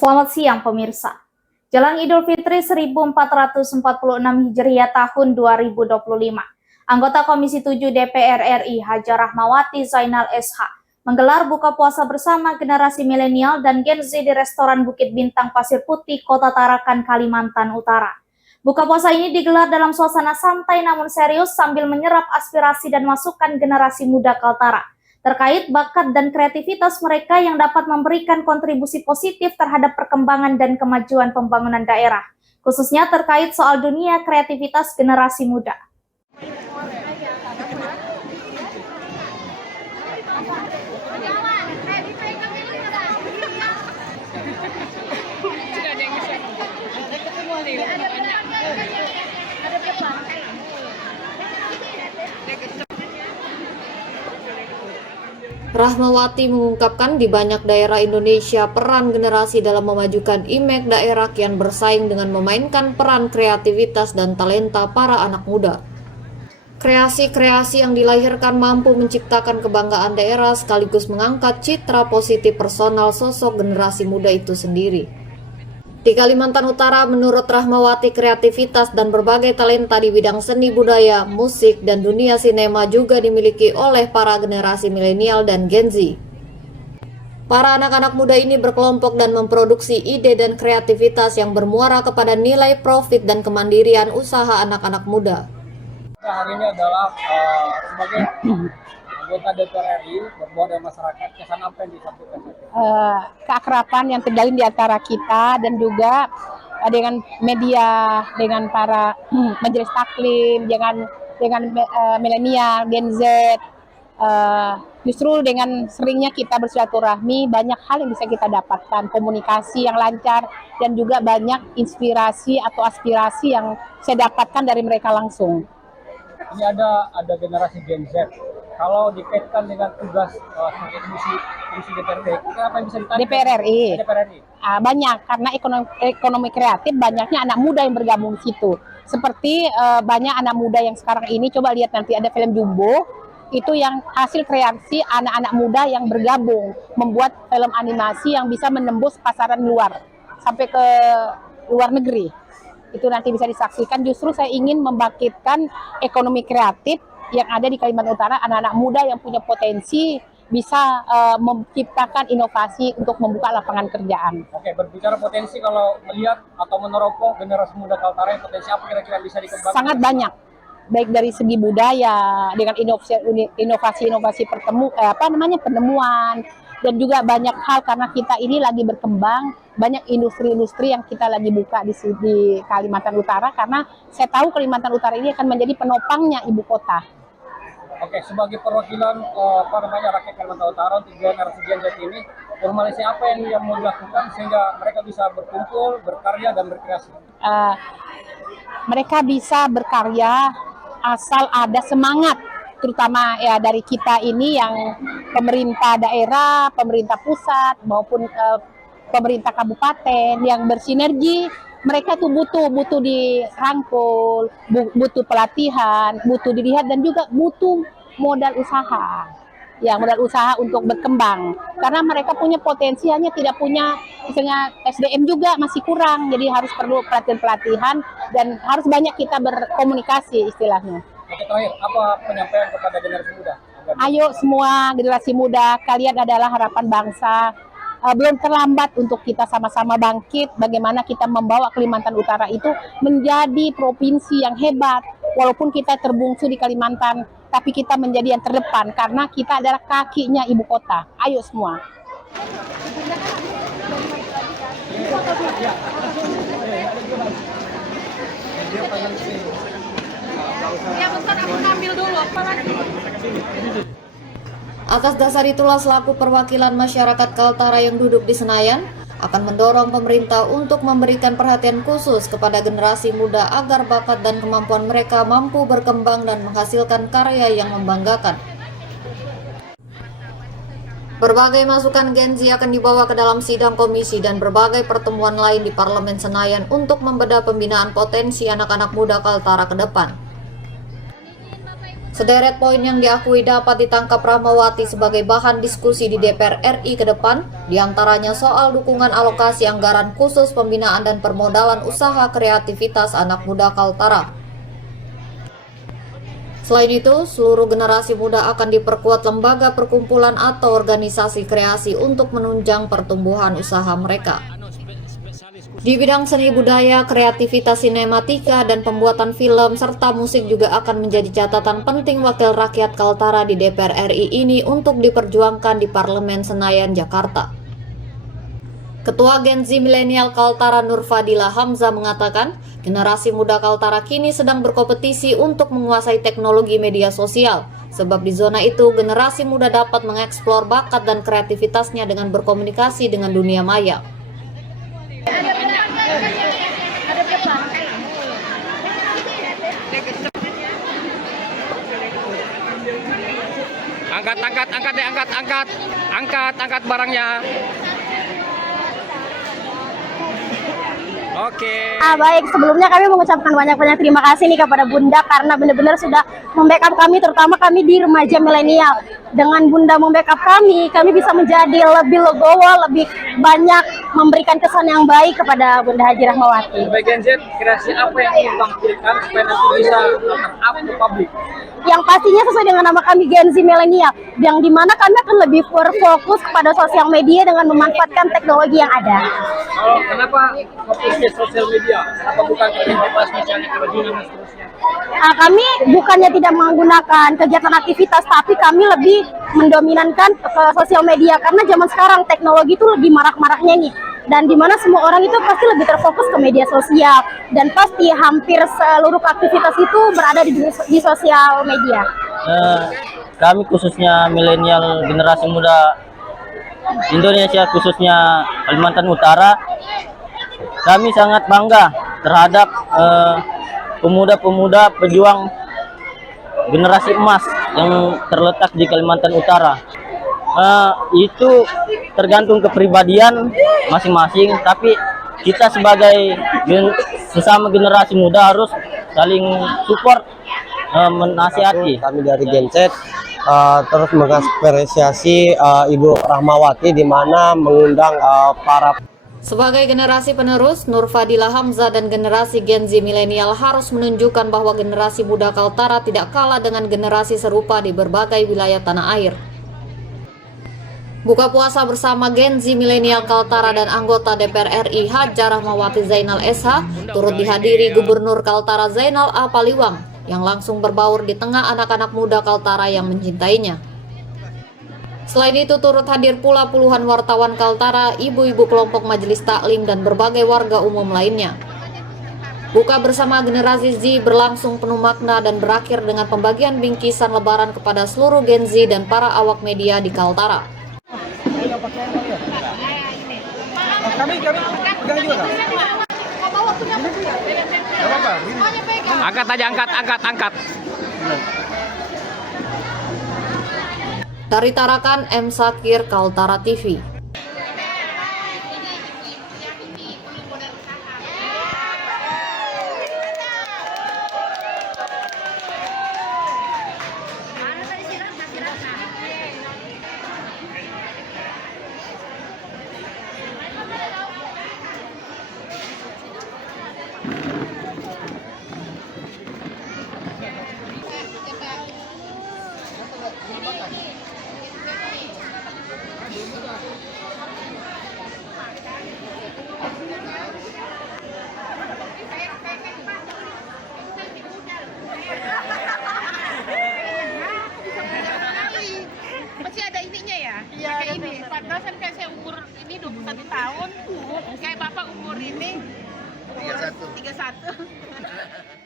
Selamat siang pemirsa. Jelang Idul Fitri 1446 Hijriah tahun 2025, anggota Komisi 7 DPR RI Haja Rahmawati Zainal SH menggelar buka puasa bersama generasi milenial dan Gen Z di restoran Bukit Bintang Pasir Putih, Kota Tarakan, Kalimantan Utara. Buka puasa ini digelar dalam suasana santai namun serius sambil menyerap aspirasi dan masukan generasi muda Kaltara terkait bakat dan kreativitas mereka yang dapat memberikan kontribusi positif terhadap perkembangan dan kemajuan pembangunan daerah, khususnya terkait soal dunia kreativitas generasi muda. Rahmawati mengungkapkan di banyak daerah Indonesia peran generasi dalam memajukan image daerah kian bersaing dengan memainkan peran kreativitas dan talenta para anak muda. Kreasi-kreasi yang dilahirkan mampu menciptakan kebanggaan daerah sekaligus mengangkat citra positif personal sosok generasi muda itu sendiri. Di Kalimantan Utara, menurut Rahmawati, kreativitas dan berbagai talenta di bidang seni budaya, musik, dan dunia sinema juga dimiliki oleh para generasi milenial dan Gen Z. Para anak-anak muda ini berkelompok dan memproduksi ide dan kreativitas yang bermuara kepada nilai profit dan kemandirian usaha anak-anak muda. Hari ini adalah sebagai anggota DPR RI berbuat dengan masyarakat, kesan apa yang disampaikan? Keakraban yang terjalin di antara kita dan juga dengan media, dengan para majelis taklim, dengan milenial, Gen Z. Justru dengan seringnya kita bersilaturahmi, banyak hal yang bisa kita dapatkan, komunikasi yang lancar dan juga banyak inspirasi atau aspirasi yang saya dapatkan dari mereka langsung. Ini ada generasi Gen Z. Kalau dikaitkan dengan tugas sebagai komisi DPRD, apa yang bisa ditanya? DPR RI. DPR RI. Banyak, karena ekonomi kreatif banyaknya anak muda yang bergabung di situ. Seperti banyak anak muda yang sekarang ini, coba lihat nanti ada film Jumbo, itu yang hasil kreasi anak-anak muda yang bergabung, membuat film animasi yang bisa menembus pasaran luar, sampai ke luar negeri. Itu nanti bisa disaksikan. Justru saya ingin membangkitkan ekonomi kreatif yang ada di Kalimantan Utara, anak-anak muda yang punya potensi bisa menciptakan inovasi untuk membuka lapangan kerjaan. Oke, berbicara potensi, kalau melihat atau meneropong generasi muda Kaltara, potensi apa kira-kira bisa dikembangkan? Sangat banyak, baik dari segi budaya dengan inovasi penemuan, dan juga banyak hal karena kita ini lagi berkembang, banyak industri-industri yang kita lagi buka di Kalimantan Utara, karena saya tahu Kalimantan Utara ini akan menjadi penopangnya ibu kota. Oke, sebagai perwakilan rakyat Kalimantan Utara untuk generasi Gen Z ini, formalisasi apa yang mau dilakukan sehingga mereka bisa berkumpul, berkarya dan berkreasi? Mereka bisa berkarya asal ada semangat, terutama ya dari kita ini yang pemerintah daerah, pemerintah pusat maupun pemerintah kabupaten yang bersinergi. Mereka tuh butuh dirangkul, butuh pelatihan, butuh dilihat, dan juga butuh modal usaha. Ya, modal usaha untuk berkembang. Karena mereka punya potensi, hanya tidak punya, misalnya SDM juga masih kurang. Jadi harus perlu pelatihan dan harus banyak kita berkomunikasi istilahnya. Oke, terakhir, apa penyampaian kepada generasi muda? Ayo semua generasi muda, kalian adalah harapan bangsa. Belum terlambat untuk kita sama-sama bangkit, bagaimana kita membawa Kalimantan Utara itu menjadi provinsi yang hebat. Walaupun kita terbungsu di Kalimantan, tapi kita menjadi yang terdepan karena kita adalah kakinya ibu kota. Ayo semua. Ya bentar, aku ngambil dulu. Apa lagi? Atas dasar itulah selaku perwakilan masyarakat Kaltara yang duduk di Senayan akan mendorong pemerintah untuk memberikan perhatian khusus kepada generasi muda agar bakat dan kemampuan mereka mampu berkembang dan menghasilkan karya yang membanggakan. Berbagai masukan Gen Z akan dibawa ke dalam sidang komisi dan berbagai pertemuan lain di Parlemen Senayan untuk membedah pembinaan potensi anak-anak muda Kaltara ke depan. Sederet poin yang diakui dapat ditangkap Rahmawati sebagai bahan diskusi di DPR RI ke depan, diantaranya soal dukungan alokasi anggaran khusus pembinaan dan permodalan usaha kreativitas anak muda Kaltara. Selain itu, seluruh generasi muda akan diperkuat lembaga perkumpulan atau organisasi kreasi untuk menunjang pertumbuhan usaha mereka. Di bidang seni budaya, kreativitas sinematika, dan pembuatan film serta musik juga akan menjadi catatan penting wakil rakyat Kaltara di DPR RI ini untuk diperjuangkan di Parlemen Senayan, Jakarta. Ketua Gen Z Milenial Kaltara Nurfadila Hamzah mengatakan, generasi muda Kaltara kini sedang berkompetisi untuk menguasai teknologi media sosial, sebab di zona itu generasi muda dapat mengeksplor bakat dan kreativitasnya dengan berkomunikasi dengan dunia maya. Angkat barangnya. Oke. Baik, sebelumnya kami mengucapkan banyak-banyak terima kasih nih kepada Bunda karena benar-benar sudah membackup kami, terutama kami di remaja milenial. Dengan Bunda membackup kami bisa menjadi lebih legowo, lebih banyak memberikan kesan yang baik kepada Bunda Haji Rahmawati. Sebagai Gen Z, kreasi apa yang ingin tampilkan supaya nanti bisa up ke publik? Yang pastinya sesuai dengan nama kami Gen Z Milenial, yang dimana kami akan lebih berfokus kepada sosial media dengan memanfaatkan teknologi yang ada. Kenapa fokus ke sosial media? Kenapa bukan kreativitas misalnya kerajinan dan seterusnya? Kami bukannya tidak menggunakan kegiatan aktivitas, tapi kami lebih mendominankan ke sosial media karena zaman sekarang teknologi itu lebih marak-maraknya nih, dan dimana semua orang itu pasti lebih terfokus ke media sosial dan pasti hampir seluruh aktivitas itu berada di sosial media. Kami khususnya milenial generasi muda Indonesia, khususnya Kalimantan Utara, kami sangat bangga terhadap pemuda-pemuda pejuang generasi emas yang terletak di Kalimantan Utara. Itu tergantung kepribadian masing-masing, tapi kita sebagai sesama generasi muda harus saling support, menasihati. Kami dari Gen Z terus mengapresiasi Ibu Rahmawati di mana mengundang para. Sebagai generasi penerus, Nurfadila Hamzah dan generasi Gen Z milenial harus menunjukkan bahwa generasi muda Kaltara tidak kalah dengan generasi serupa di berbagai wilayah tanah air. Buka puasa bersama Gen Z milenial Kaltara dan anggota DPR RI Haja Rahmawati Zainal SH turut dihadiri Gubernur Kaltara Zainal A. Paliwang yang langsung berbaur di tengah anak-anak muda Kaltara yang mencintainya. Selain itu turut hadir pula puluhan wartawan Kaltara, ibu-ibu kelompok majelis taklim dan berbagai warga umum lainnya. Buka bersama generasi Z berlangsung penuh makna dan berakhir dengan pembagian bingkisan lebaran kepada seluruh Gen Z dan para awak media di Kaltara. Angkat aja, angkat. Dari Tarakan, M. Sakir, Kaltara TV. Masih ada ininya ya? Iya, kayak ini. Padahal kan kayak saya umur ini 21 tahun, kayak bapak umur ini 31.